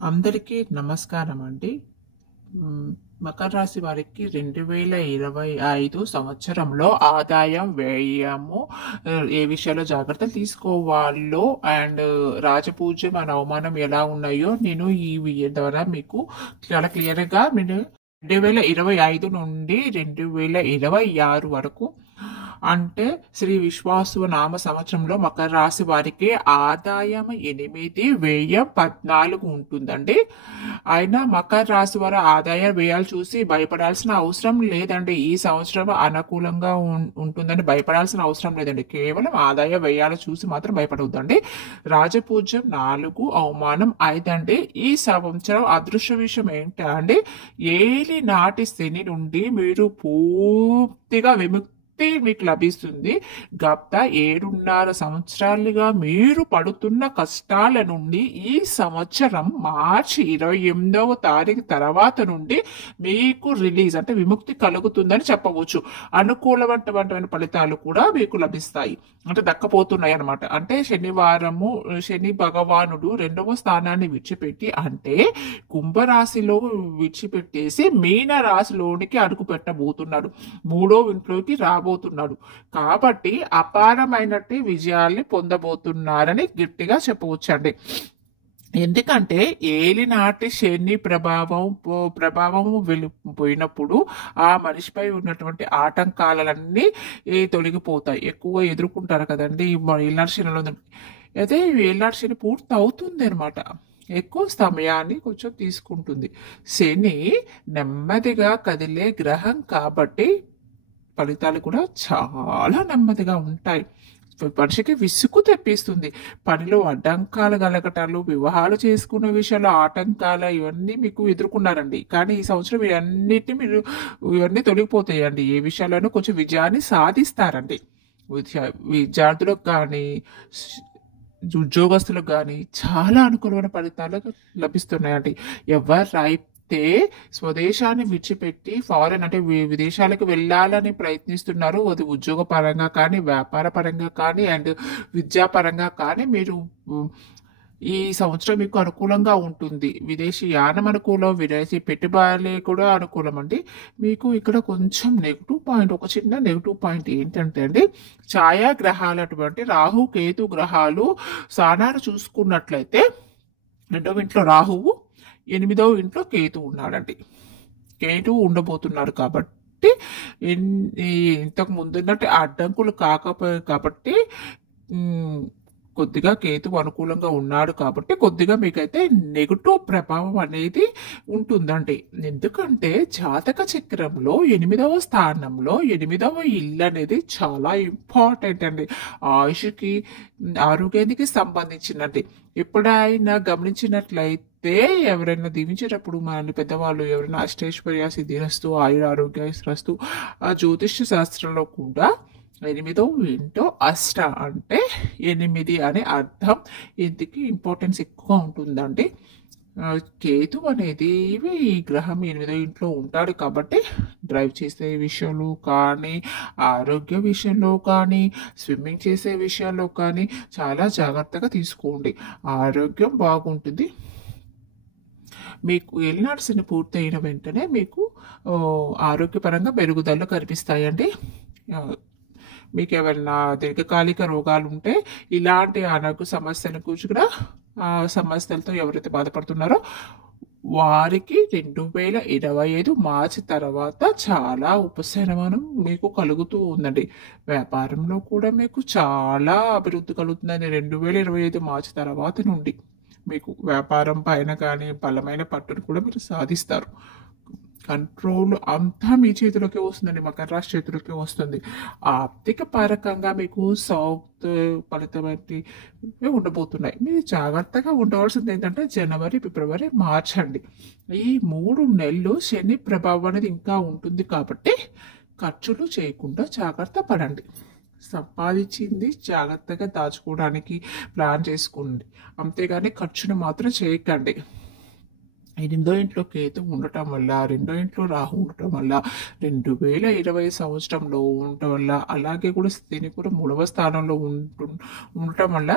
అందరికీ నమస్కారం అండి. మకర రాశి వారికి 2025 సంవత్సరంలో ఆదాయం, వ్యయము ఏ విషయాల్లో జాగ్రత్తలు తీసుకోవాలో అండ్ రాజపూజ్యం అండ్ అవమానం ఎలా ఉన్నాయో నేను ఈ వీడియో ద్వారా మీకు చాలా క్లియర్గా నేను 2025 నుండి 2026 వరకు అంటే శ్రీ విశ్వాసు నామ సంవత్సరంలో మకర రాశి వారికి ఆదాయం 8, వ్యయం 14 ఉంటుందండి. అయినా మకర రాశి వారి ఆదాయ వ్యయాలు చూసి భయపడాల్సిన అవసరం లేదండి. ఈ సంవత్సరం అనుకూలంగా ఉంటుందని భయపడాల్సిన అవసరం లేదండి. కేవలం ఆదాయ వ్యయాలు చూసి మాత్రం భయపడవద్దండి. రాజపూజ్యం 4, అవమానం 5 అండి. ఈ సంవత్సరం అదృష్ట విషయం ఏంటంటే ఏలి నాటి శని నుండి మీరు పూర్తిగా విముక్తి మీకు లభిస్తుంది. గత 7.5 సంవత్సరాలుగా మీరు పడుతున్న కష్టాల నుండి ఈ సంవత్సరం మార్చి 28వ తారీఖు తర్వాత నుండి మీకు రిలీజ్ అంటే విముక్తి కలుగుతుందని చెప్పవచ్చు. అనుకూలమైనటువంటి ఫలితాలు కూడా మీకు లభిస్తాయి, అంటే దక్కపోతున్నాయి అన్నమాట. అంటే శని భగవానుడు 2వ స్థానాన్ని విడిచిపెట్టి అంటే కుంభరాశిలో విడిచిపెట్టేసి మీన రాశిలోనికి అడుగు పెట్టబోతున్నాడు, 3వ ఇంట్లోకి రాబోతున్నాడు. కాబట్టి అపారమైనట్టి విజయాల్ని పొందబోతున్నారని గట్టిగా చెప్పవచ్చండి. ఎందుకంటే ఏలినాటి శని ప్రభావము వెళ్ళిపోయినప్పుడు ఆ మనిషిపై ఉన్నటువంటి ఆటంకాలన్నీ తొలగిపోతాయి. ఎక్కువ ఎదుర్కొంటారు కదండి ఏలినాటి శనిలో. అయితే ఏలినాటి శని పూర్తి అవుతుంది అనమాట. ఎక్కువ సమయాన్ని కొంచెం తీసుకుంటుంది. శని నెమ్మదిగా కదిలే గ్రహం కాబట్టి ఫలితాలు కూడా చాలా నెమ్మదిగా ఉంటాయి. మనిషికి విసుగు తెప్పిస్తుంది. పనిలో అడ్డంకాలు కలగటాలు, వివాహాలు చేసుకునే విషయాల్లో ఆటంకాలు ఇవన్నీ మీకు ఎదుర్కొన్నారండి. కానీ ఈ సంవత్సరం ఇవన్నీ తొలగిపోతాయండి. ఏ విషయాల్లోనూ కొంచెం విజయాన్ని సాధిస్తారండి. విద్యార్థులకు కానీ ఉద్యోగస్తులకు కానీ చాలా అనుకూలమైన ఫలితాలు లభిస్తున్నాయండి. ఎవరైతే స్వదేశాన్ని విడిచిపెట్టి ఫారెన్ అంటే విదేశాలకు వెళ్ళాలని ప్రయత్నిస్తున్నారు, అది ఉద్యోగ పరంగా కానీ, వ్యాపార పరంగా కానీ అండ్ విద్యాపరంగా కానీ మీరు ఈ సంవత్సరం మీకు అనుకూలంగా ఉంటుంది. విదేశీ యానం అనుకూలం, విదేశీ పెట్టుబడులు కూడా అనుకూలం అండి. మీకు ఇక్కడ కొంచెం నెగిటివ్ పాయింట్, ఒక చిన్న నెగిటివ్ పాయింట్ ఏంటంటే అండి, ఛాయాగ్రహాలు అటువంటి రాహు కేతు గ్రహాలు స్థానాలు చూసుకున్నట్లయితే 2వ ఇంట్లో రాహువు, 8వ ఇంట్లో కేతు ఉన్నాడండి. కేతు ఉండబోతున్నారు కాబట్టి ఇంతకు ముందున్నట్టు అడ్డంకులు కాబట్టి కొద్దిగా కేతు అనుకూలంగా ఉన్నాడు కాబట్టి కొద్దిగా మీకైతే నెగటివ్ ప్రభావం అనేది ఉంటుందండి. ఎందుకంటే జాతక చక్రంలో 8వ స్థానంలో 8వ ఇల్లు అనేది చాలా ఇంపార్టెంట్ అండి. ఆయుష్కి, ఆరోగ్యానికి సంబంధించినది. ఎప్పుడైనా గమనించినట్లయితే ఎవరైనా దీవించేటప్పుడు మన పెద్దవాళ్ళు ఎవరైనా అష్టైశ్వర్య సిద్ధిరస్తు, ఆయురారోగ్యరస్తు ఆ జ్యోతిష్య శాస్త్రంలో కూడా 8వ ఇంటో అష్ట అంటే 8 అనే అర్థం. ఇందుకు ఇంపార్టెన్స్ ఎక్కువ ఉంటుందండి. కేతు అనేది ఈ గ్రహం 8వ ఇంట్లో ఉంటాడు కాబట్టి డ్రైవ్ చేసే విషయంలో కానీ, ఆరోగ్య విషయంలో కానీ, స్విమ్మింగ్ చేసే విషయంలో కానీ చాలా జాగ్రత్తగా తీసుకోండి. ఆరోగ్యం బాగుంటుంది. మీకు ఏలినాటి శని పూర్తయిన వెంటనే మీకు ఆరోగ్యపరంగా మెరుగుదలలు కనిపిస్తాయండి. మీకు ఏమైనా దీర్ఘకాలిక రోగాలు ఉంటే ఇలాంటి ఆరోగ్య సమస్యల గురించి కూడా సమస్యలతో ఎవరైతే బాధపడుతున్నారో వారికి 2025 మార్చి తర్వాత చాలా ఉపశమనం మీకు కలుగుతూ ఉందండి. వ్యాపారంలో కూడా మీకు చాలా అభివృద్ధి కలుగుతుందని 2025 మార్చి తర్వాత నుండి మీకు వ్యాపారం పైన కానీ బలమైన పట్టును కూడా మీరు సాధిస్తారు. కంట్రోల్ అంతా మీ చేతిలోకి వస్తుందండి, మకర రాశి చేతిలోకి వస్తుంది. ఆర్థిక పరకంగా మీకు సౌత్ ఫలితమైనవి ఉండబోతున్నాయి. మీరు జాగ్రత్తగా ఉండవలసింది ఏంటంటే జనవరి, ఫిబ్రవరి, మార్చ్ అండి. ఈ 3 నెలలు శని ప్రభావం అనేది ఇంకా ఉంటుంది కాబట్టి ఖర్చులు చేయకుండా జాగ్రత్త పడండి. సంపాదించింది జాగ్రత్తగా దాచుకోవడానికి ప్లాన్ చేసుకోండి, అంతేగాని ఖర్చును మాత్రం చేయకండి. 8వ ఇంట్లో కేతు ఉండటం వల్ల, 2వ ఇంట్లో రాహు ఉండటం వల్ల, 2020 సంవత్సరంలో ఉండటం వల్ల, అలాగే కూడా శని కూడా 3వ స్థానంలో ఉండటం వల్ల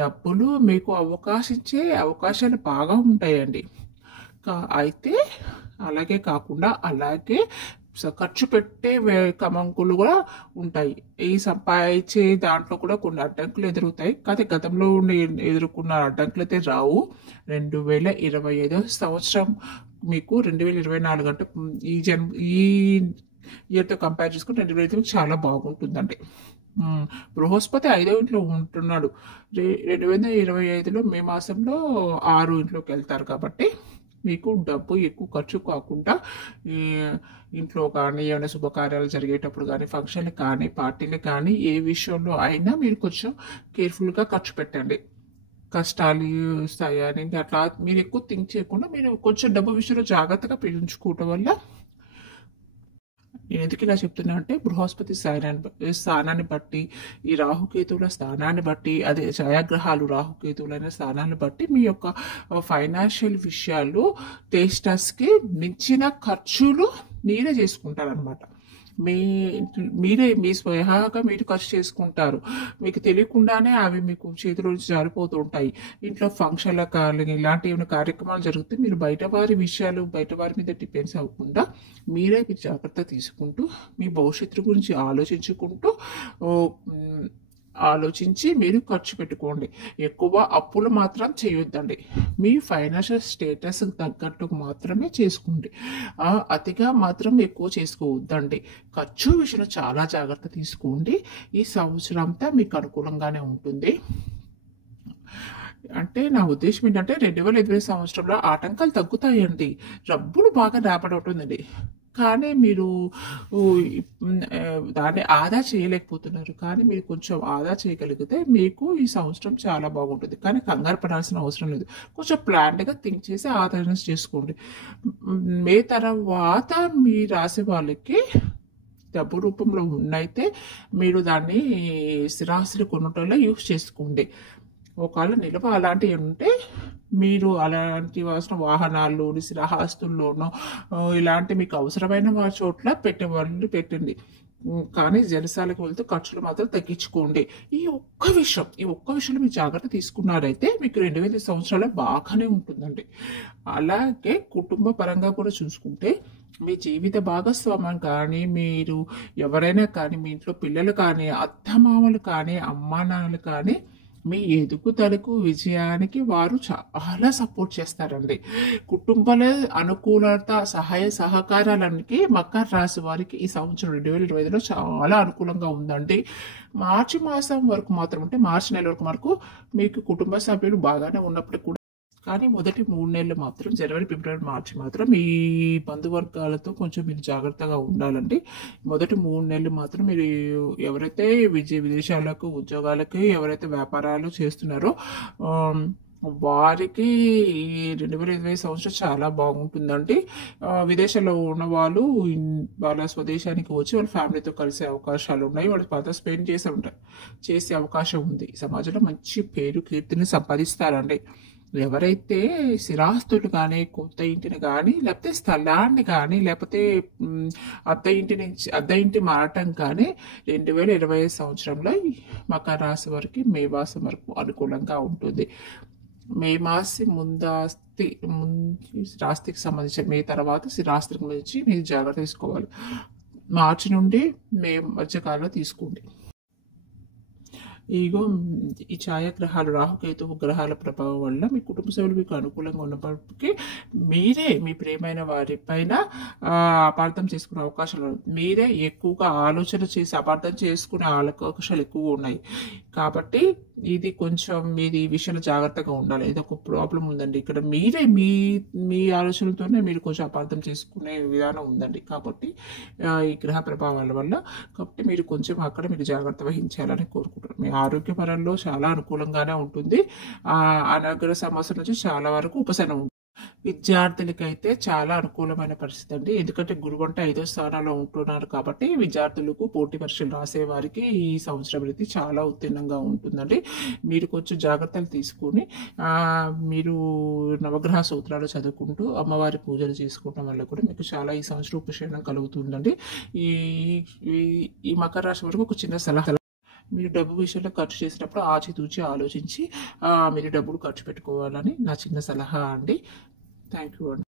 డబ్బులు మీకు అవకాశించే అవకాశాలు బాగా ఉంటాయండి. అయితే అలాగే కాకుండా అలాగే ఖర్చు పెట్టే కమంకులు కూడా ఉంటాయి. ఈ సంపాదించే దాంట్లో కూడా కొన్ని అడ్డంకులు ఎదురవుతాయి. కానీ గతంలో ఎదుర్కొన్న అడ్డంకులు అయితే రావు. 2025 సంవత్సరం మీకు 2024 అంటే ఈ ఇయర్తో కంపేర్ చేసుకుంటే 2025 చాలా బాగుంటుందండి. బృహస్పతి 5వ ఇంట్లో ఉంటున్నాడు. 2025లో మే మాసంలో 6 ఇంట్లోకి వెళ్తారు కాబట్టి మీకు డబ్బు ఎక్కువ ఖర్చు కాకుండా ఇంట్లో కానీ ఏమైనా శుభకార్యాలు జరిగేటప్పుడు కానీ ఫంక్షన్లు కానీ పార్టీలు కానీ ఏ విషయంలో అయినా మీరు కొంచెం కేర్ఫుల్గా ఖర్చు పెట్టండి. కష్టాలు వస్తాయని అట్లా మీరు ఎక్కువ థింక్ చేయకుండా మీరు కొంచెం డబ్బు విషయంలో జాగ్రత్తగా పెంచుకోవటం వల్ల నేను ఎందుకు ఇలా చెప్తున్నా అంటే బృహస్పతి స్థానాన్ని బట్టి ఈ రాహుకేతువుల స్థానాన్ని బట్టి అదే ఛాయాగ్రహాలు రాహుకేతువులైన స్థానాన్ని బట్టి మీ యొక్క ఫైనాన్షియల్ విషయాలు టేస్టర్స్కి మించిన ఖర్చులు మీరే చేసుకుంటారనమాట. మీరే మీ స్వయాగా మీరు ఖర్చు చేసుకుంటారు. మీకు తెలియకుండానే అవి మీకు చేతిలో నుంచి జారిపోతూ ఉంటాయి. ఇంట్లో ఫంక్షన్ల కానీ ఇలాంటి ఏమైనా కార్యక్రమాలు జరిగితే మీరు బయట వారి విషయాలు బయట వారి మీద డిపెండ్స్ అవ్వకుండా మీరే మీరు జాగ్రత్త తీసుకుంటూ మీ భవిష్యత్తు గురించి ఆలోచించి మీరు ఖర్చు పెట్టుకోండి. ఎక్కువ అప్పులు మాత్రం చేయొద్దండి. మీ ఫైనాన్షియల్ స్టేటస్ తగ్గట్టు మాత్రమే చేసుకోండి. అతిగా మాత్రం ఎక్కువ చేసుకోవద్దండి. ఖర్చు విషయంలో చాలా జాగ్రత్త తీసుకోండి. ఈ సంవత్సరం అంతా మీకు అనుకూలంగానే ఉంటుంది. అంటే నా ఉద్దేశం ఏంటంటే 2025 సంవత్సరంలో ఆటంకాలు తగ్గుతాయండి. డబ్బులు బాగా రాబడుతుందండి. కానీ మీరు దాన్ని ఆదా చేయలేకపోతున్నారు. కానీ మీరు కొంచెం ఆదా చేయగలిగితే మీకు ఈ సంవత్సరం చాలా బాగుంటుంది. కానీ కంగారు పడాల్సిన అవసరం లేదు. కొంచెం ప్లాన్డ్గా థింక్ చేసి ఆదాయం చేసుకోండి. మే తర్వాత మీ రాసే వాళ్ళకి డబ్బు రూపంలో ఉన్నైతే మీరు దాన్ని స్థిరాస్తులు కొనటంలో యూజ్ చేసుకోండి. ఒకవేళ నిల్వ అలాంటివి ఉంటే మీరు అలాంటి అవసరం వాహనాల్లో స్థిరాస్తుల్లోనో ఇలాంటి మీకు అవసరమైన చోట్ల పెట్టండి. కానీ జలసాలకు వెళ్తే ఖర్చులు మాత్రం తగ్గించుకోండి. ఈ ఒక్క విషయంలో మీరు జాగ్రత్త తీసుకున్నారైతే మీకు 2000 సంవత్సరాలు బాగానే ఉంటుందండి. అలాగే కుటుంబ పరంగా కూడా చూసుకుంటే మీ జీవిత భాగస్వామ్యం కానీ మీరు ఎవరైనా కానీ మీ ఇంట్లో పిల్లలు కానీ అత్తమామలు కానీ అమ్మా నాన్నలు కానీ మీ ఎదుగుదలకు విజయానికి వారు చాలా సపోర్ట్ చేస్తారండి. కుటుంబాల అనుకూలత సహాయ సహకారాలకి మకర రాశి వారికి ఈ సంవత్సరం 2025లో చాలా అనుకూలంగా ఉందండి. మార్చి మాసం వరకు మాత్రం అంటే మార్చి నెల వరకు మీకు కుటుంబ సభ్యులు బాగానే ఉన్నప్పటికీ కూడా కానీ మొదటి 3 నెలలు మాత్రం జనవరి ఫిబ్రవరి మార్చి మాత్రం ఈ బంధువర్గాలతో కొంచెం మీరు జాగ్రత్తగా ఉండాలండి. మొదటి 3 నెలలు మాత్రం మీరు ఎవరైతే విదేశాలకు ఉద్యోగాలకి ఎవరైతే వ్యాపారాలు చేస్తున్నారో వారికి ఈ 2025 సంవత్సరం చాలా బాగుంటుందండి. విదేశాల్లో ఉన్న వాళ్ళు వాళ్ళ స్వదేశానికి వచ్చి వాళ్ళ ఫ్యామిలీతో కలిసే అవకాశాలు ఉన్నాయి. వాళ్ళు పాత స్పెండ్ చేసే అవకాశం ఉంది. సమాజంలో మంచి పేరు కీర్తిని సంపాదిస్తారండి. ఎవరైతే స్థిరాస్తులు కానీ కొత్త ఇంటిని కానీ లేకపోతే స్థలాన్ని కానీ లేకపోతే అద్దె ఇంటి మారటం కానీ 2025 సంవత్సరంలో మకర రాశి వారికి మే మాసం వరకు అనుకూలంగా ఉంటుంది. మే మాసి స్థిరాస్తికి సంబంధించి మే తర్వాత స్థిరాస్తికి సంబంధించి మీరు జాగ్రత్త తీసుకోవాలి. మార్చి నుండి మే మధ్యకాలంలో తీసుకోండి. ఈ ఛాయాగ్రహాలు రాహుకేతు గ్రహాల ప్రభావం వల్ల మీ కుటుంబ సభ్యులు మీకు అనుకూలంగా ఉన్నప్పటికీ మీరే మీ ప్రియమైన వారి పైన అపార్థం చేసుకునే అవకాశాలు మీరే ఎక్కువగా ఆలోచన చేసి అపార్థం చేసుకునే అవకాశాలు ఎక్కువగా ఉన్నాయి. కాబట్టి ఇది కొంచెం మీరు ఈ విషయంలో జాగ్రత్తగా ఉండాలి. ఇది ఒక ప్రాబ్లం ఉందండి. ఇక్కడ మీరే మీ ఆలోచనలతోనే మీరు కొంచెం అపార్థం చేసుకునే విధానం ఉందండి. కాబట్టి ఈ గ్రహ ప్రభావాల వల్ల కాబట్టి మీరు కొంచెం అక్కడ మీరు జాగ్రత్త వహించాలని కోరుకుంటున్నారు. మీ ఆరోగ్యపరంలో చాలా అనుకూలంగానే ఉంటుంది. అనారోగ్య సమస్యల నుంచి చాలా వరకు ఉపశమనం ఉంటుంది. విద్యార్థులకైతే చాలా అనుకూలమైన పరిస్థితి అండి. ఎందుకంటే గురువు అంటే 5వ స్థానంలో ఉంటున్నారు కాబట్టి విద్యార్థులకు పోటీ పరీక్షలు రాసే వారికి ఈ సంవత్సరం అనేది చాలా ఉత్తీర్ణంగా ఉంటుందండి. మీరు కొంచెం జాగ్రత్తలు తీసుకుని మీరు నవగ్రహ సూత్రాలు చదువుకుంటూ అమ్మవారి పూజలు చేసుకోవడం వల్ల కూడా మీకు చాలా ఈ సంవత్సరం ఉపశమనం కలుగుతుందండి. ఈ మకర రాశి వరకు ఒక చిన్న సలహా మీరు డబ్బు విషయంలో ఖర్చు చేసినప్పుడు ఆచితూచి ఆలోచించి మీరు డబ్బులు ఖర్చు పెట్టుకోవాలని నా చిన్న సలహా అండి. థ్యాంక్ యూ అండి.